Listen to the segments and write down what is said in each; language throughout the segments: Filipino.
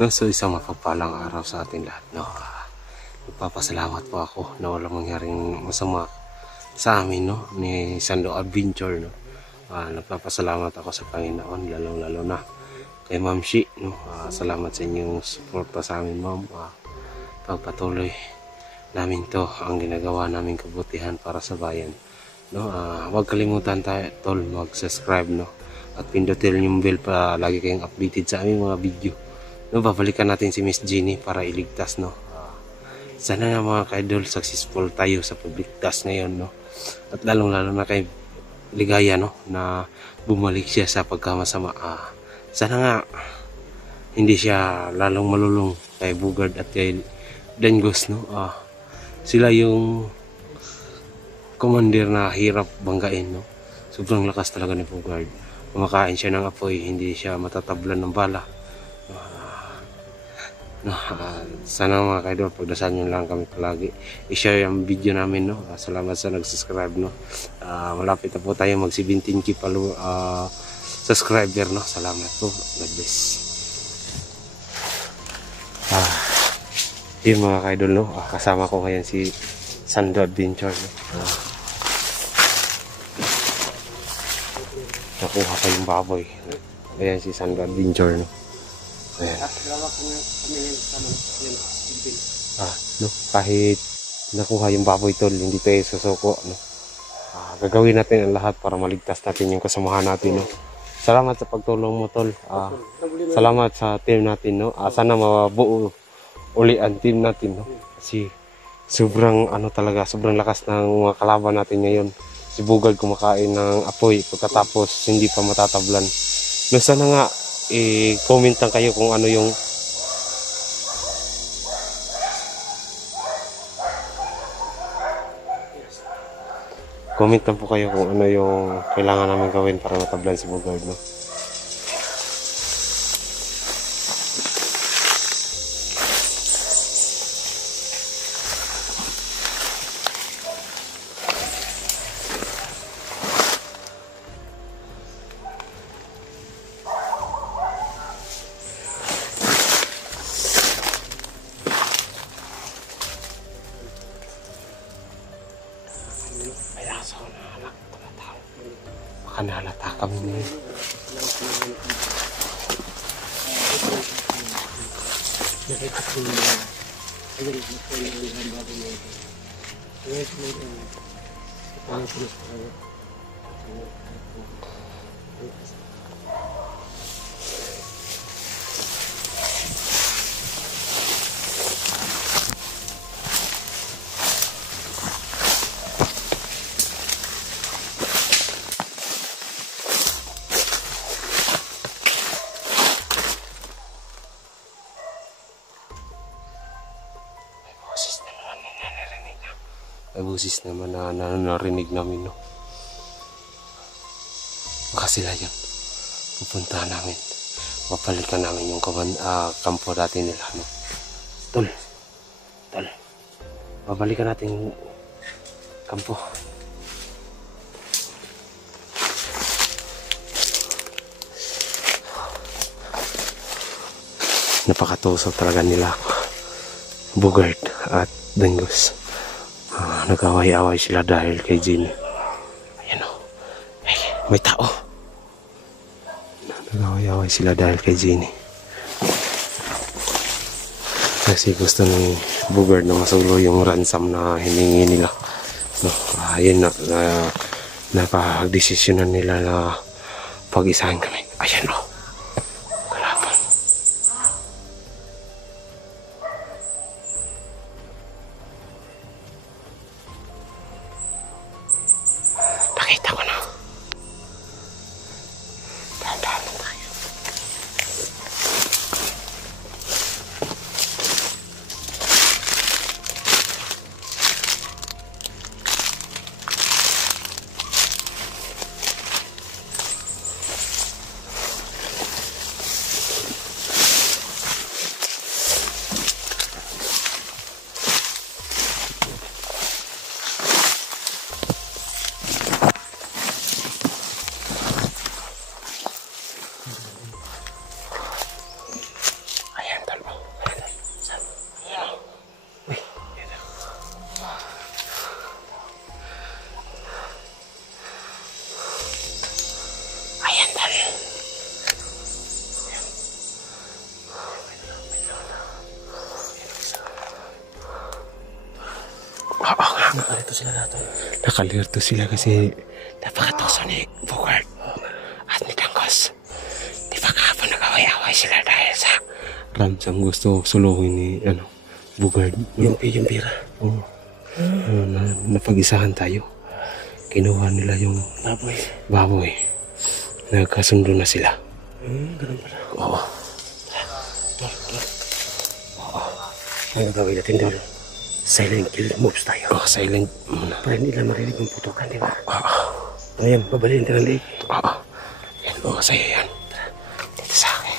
No, so isang mapagpalang araw sa ating lahat. No, nagpapasalamat po ako na walang mangyaring masama sa amin, no, ni Sando Adventure, no. Nagpapasalamat ako sa Panginoon, lalo na kay Ma'am Shi, no. Salamat sa inyong suporta sa amin, Ma'am. Pagpatuloy namin to ang ginagawa namin kabutihan para sa bayan, no. Huwag kalimutan tayo, tol, mag-subscribe, no, at pindutin yung bell para lagi kayong updated sa aming mga video. No, babalikan natin si Miss Jenny para iligtas, no. Sana nga mga ka-idol, successful tayo sa pagligtas ngayon, no. At lalo na kay Ligaya, no, na bumalik siya sa pagkamasama. Sana nga hindi siya lalong malulong kay Bugard at kay Dengos, no. Sila yung commander na hirap banggain, no. Sobrang lakas talaga ni Bugard. Kumakain siya ng apoy, hindi siya matatablan ng bala. Sana mga kaidol, pagdasal nyo lang kami palagi, i-share yung video namin, no. Salamat sa nag-subscribe, no. Malapit na po tayo mag 17k subscriber, no. Salamat po, God bless. Yun mga kaidol, no. Kasama ko ngayon si Sando Adventure, no. Nakuha pa yung baboy. Ayan si Sando Adventure, no. Ayan. No, kahit nakuha yung baboy, tol, hindi tayo susuko, no. Gagawin natin ang lahat para maligtas natin yung kasamahan natin, no. Salamat sa pagtulong mo, tol. Salamat sa team natin, no. Sana mabuo uli ang team natin, no. Kasi sobrang talaga, sobrang lakas ng mga kalaban natin ngayon. Si Bugard kumakain ng apoy pagkatapos hindi pa matatablan. No, sana nga i-comment lang kayo kung ano yung comment lang po kayo kung ano yung kailangan namin gawin para matablan si Bugard, no. Baka nahalata kami ngayon. May busis naman na narinig namin, no. Baka sila yun. Pupuntahan namin. Mapalikan namin yung kampo dati nila, no. Tol. Mabalikan natin yung kampo. Napakatusok talaga nila Bugard at Dengos. Nag-away-away sila dahil kay Jenny. Ayan, o. May tao. Nag-away-away sila dahil kay Jenny. Kasi gusto ng Bugard na masulo yung ransom na hiningi nila, no. Ayan na, napag-desisyonan nila na pag-isahin kami. Ayan, o. Nakita ko na. Dahan-dahan lang tayo. nakalito sila lahat. Nakalito sila kasi napakatoso ni Bogart at ni Dangos. Di ba kahapon nag-away-away sila dahil sa ransang gusto suluhin ni Bogart. Yung pira. Oo. Napag-isahan tayo. Kinuha nila yung baboy. Nagkasundo na sila. Ganun pala. Oo. Ang gagawin natin doon, silent kill moves tayo. Silent muna. Para hindi lang marinig yung putukan, di ba? Oo. Ngayon, babalin natin ang liig. Oo. Yan, sa'yo yan. Dito sa akin.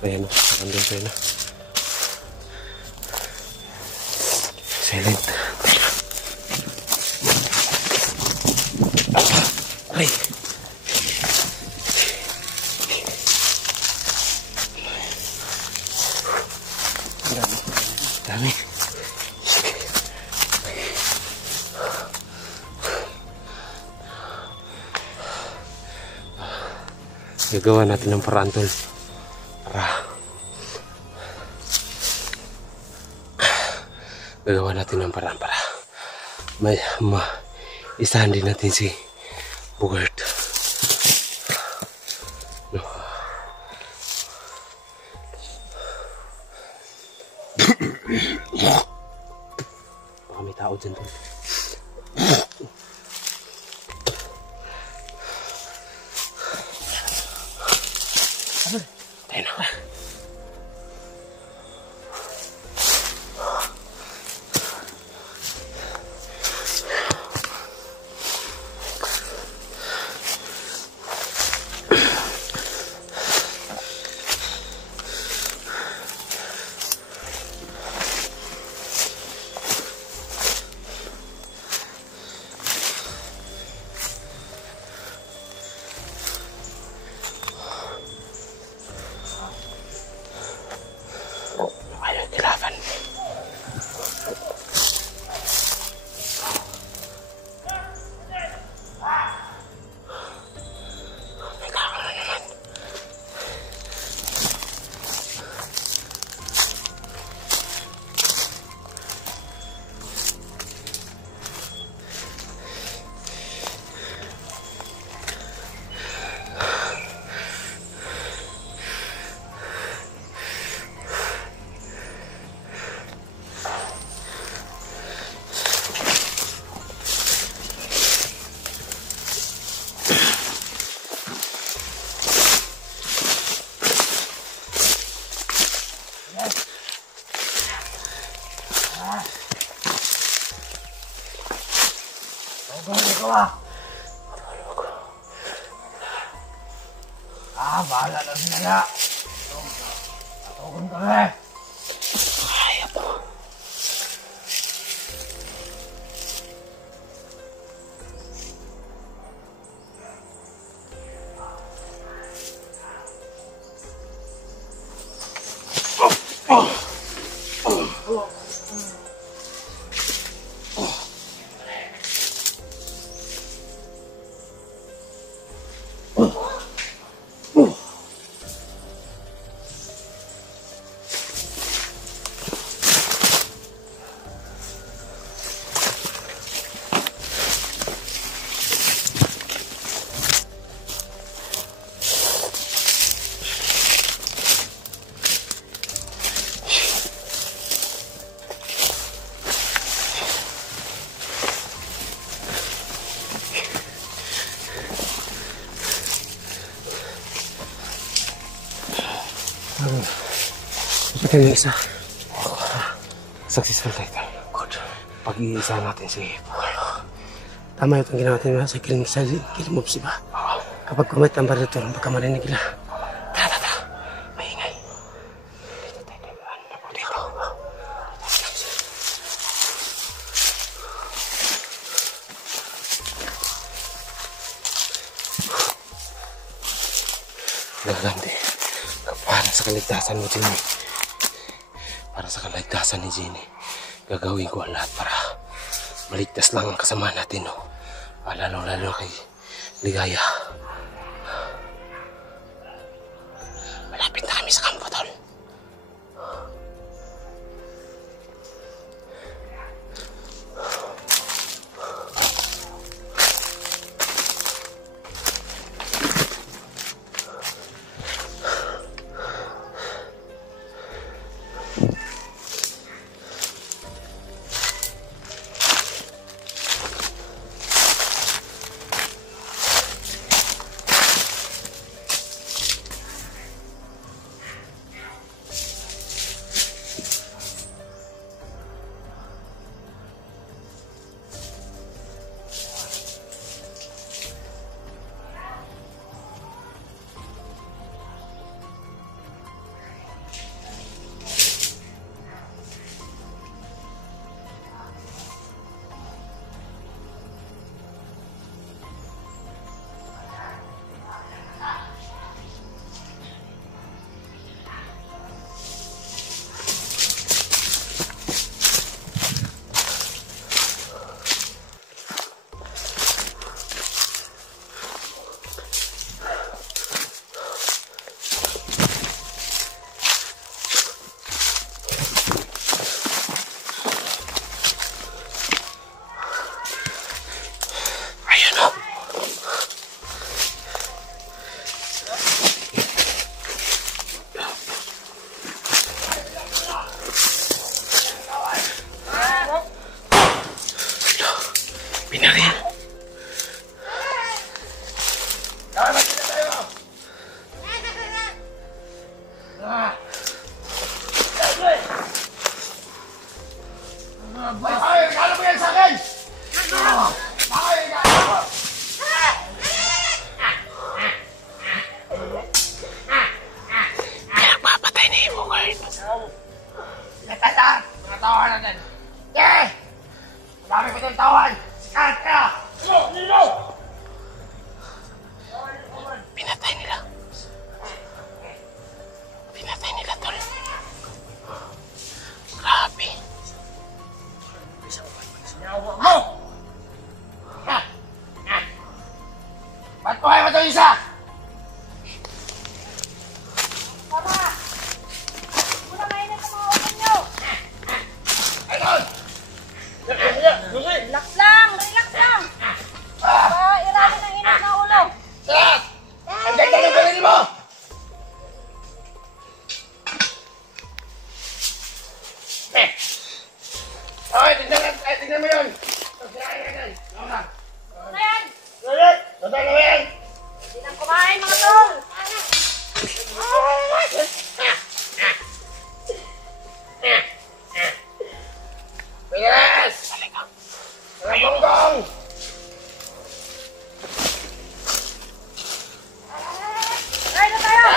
Ayan o, nakandun tayo na. Silent. Ay! Dami. Gagawa natin ng paraan, tol. Gagawa natin ng paraan para isahan din natin si Bogart. No. Baka may tao dyan, tol. Tayo na. Bahala na sila. Tatugon kami. Kaya po. Ito yung isa. Successful tayo. Good. Pag-iisa natin si Bukal. Tama yung ginawa natin sa kill moves, diba? Kapag kumit ang baritor, baka marinig nila. Tara. Maingay. Dito tayo. Dito. Nagagandi. Para sa kaligtasan mo, Jenny. Para sa kaligtasan ni Jenny. Gagawin ko ang lahat para maligtas lang ang kasama natin, no? Lalo kay Ligaya. Malapit na kami sa kampo, tol. Binaril. Pinagpapatay na yung Bukal. Pinatay nila. Pinatay nila, tol. Grabe. Ba't ko kayo ito isa? Papa! Muna mainit ang mga ulan nyo! Ayun! Relax lang! Relax lang! Ilalim ng init na ulo! Salat! Ang ganda ng baril mo! Okay, tignan mo yun! Ano yan? Total na yan! Hindi nang kumain mga tol! Bilis! Mga bonggong! Kain na tayo!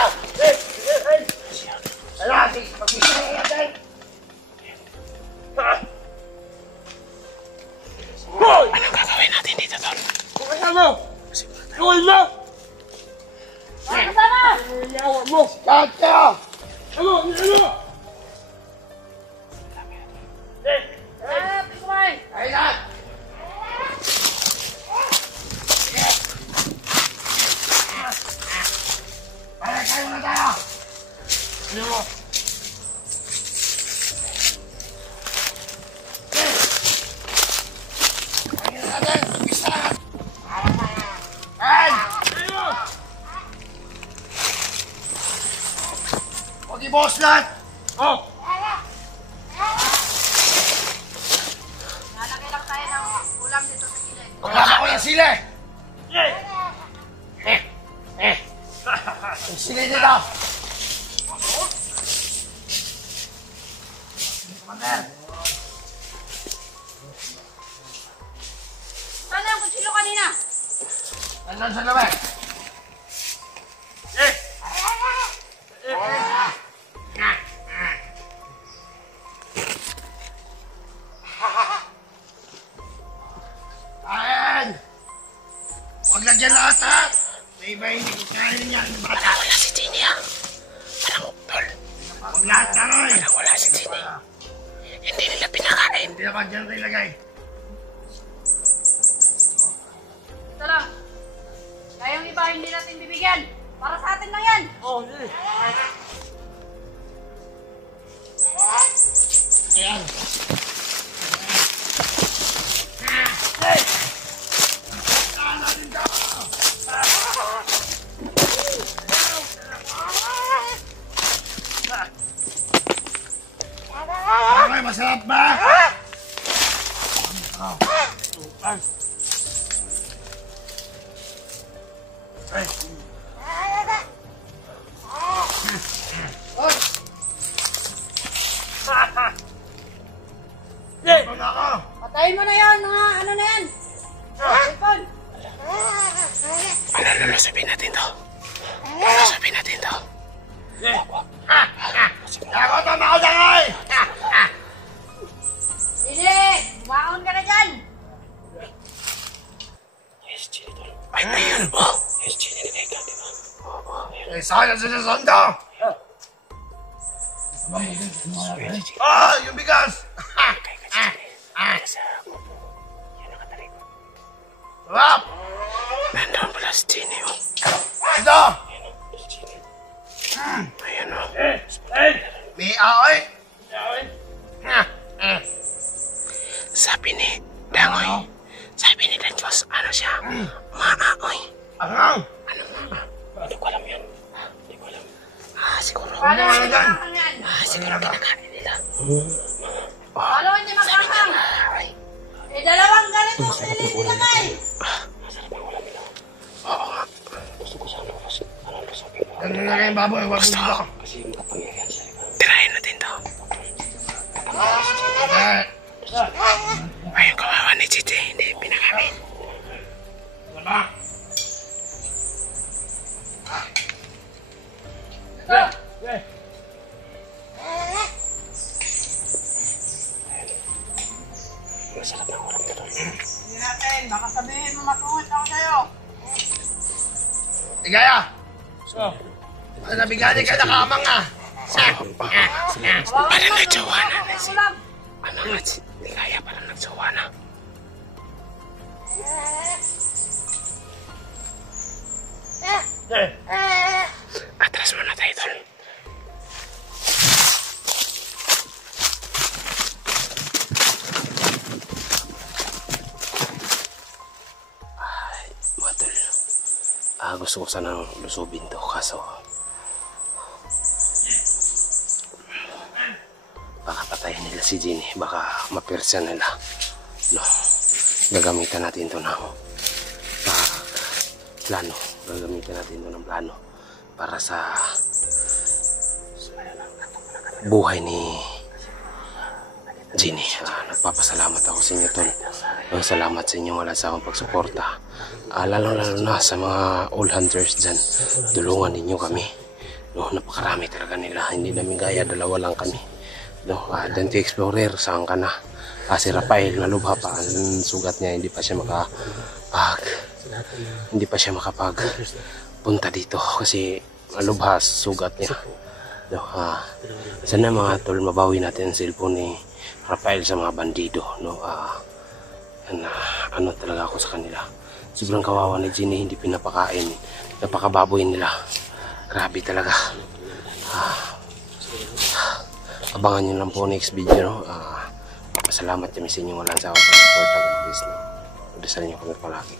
Ala, pag-bisa na natin! Anong gagawin natin dito, tol? Mga kasama! Lahat kayo! Kumain! Ayun lahat! Kayo na tayo! Okay, boss lahat! Nalagay lang tayo ng ulam dito sa gilid. Wala ko ng sili! Yung sili dito! Mater! Sana yung kutsilo kanina. Nandun sa labi! Eh! Ayan! Huwag na dyan lahat ha! May iba hindi ko kainin yan, bata! Wala si Jenny ah. Parang tol. Huwag lahat na rin! Wala si Jenny. Hindi nila pinakain. Hindi ako dyan rin ilagay. Ito lang. Kaya yung iba hindi natin bibigyan. Para sa atin lang yan. Ayan! Okay, masarap ba? Patayin mo na yan, mga ano na yan. Cellphone. Ano lulusubin natin to? Lulusubin natin to. Ako ito, makadangay! Sige, bumaon ka na dyan. Yes, Jenny tol. Ay, ayun. Oh, yes, Jenny nilika, di ba? Eh, saan ang sinusundo? Ah, yung bigas! Sarap! Nandun pala si Jenny, oh. Ito! Ayan, oh. May aoy! Sabi ni Dangoy, sabi ni Dan Diyos, ano siya? Maaoy. Angang! Ano maa? Hindi ko alam yun. Hindi ko alam. Siguro. Paano Ano hindi yan? makakang yan? Siguro kinakain nila. Paano hindi makakang? Ay. Eh, dalawang ganito nilagay. Oo nga. Gusto ko sana ano lusubin mo. Ano na kayong baboy? Huwag mo dito. Kasi makapangyarihan siya. Tirahin natin to. Ayun, kawawa ni Chichi. Hindi pinakain. Wala. Masarap na ulam to. Hindi natin, baka sabihin mo matungit ako sa'yo. Tigaya! Ano nabigani ka na kamang ah? Parang nagsawa na. Ulam. Ano nga si Ligaya parang nagsawa na. Atras muna tayo tol. Ay, mga tol. Gusto ko sanang lusubin to kaso baka patayin nila si Jenny, baka mapirsa nila. No, gagamitan natin to ng plano. Gagamitan natin to ng plano para sa buhay ni Jenny. Nagpapasalamat ako sa inyo tol. Salamat sa inyong walang sawang pagsuporta. Lalo na sa mga all hunters dyan. Tulungan ninyo kami. No, napakarami talaga nila. Hindi namin gaya, dalawa lang kami. No, Dante Explorer, saan ka na? Si Rafael, nalubha pa ang sugat niya, hindi pa siya makapagpunta dito kasi nalubha sugat niya. No, sana mga tol, mabawi natin ang cellphone ni Rafael sa mga bandido. No, ano talaga ako sa kanila. Sobrang kawawa ni Jenny, hindi pinapakain. Napakababoy nila. Grabe talaga. Abangan nyo lang po next video, no? Pasalamat kami sa inyong walang sawang pag-support. Please, no? Dasal nyo kami palagi.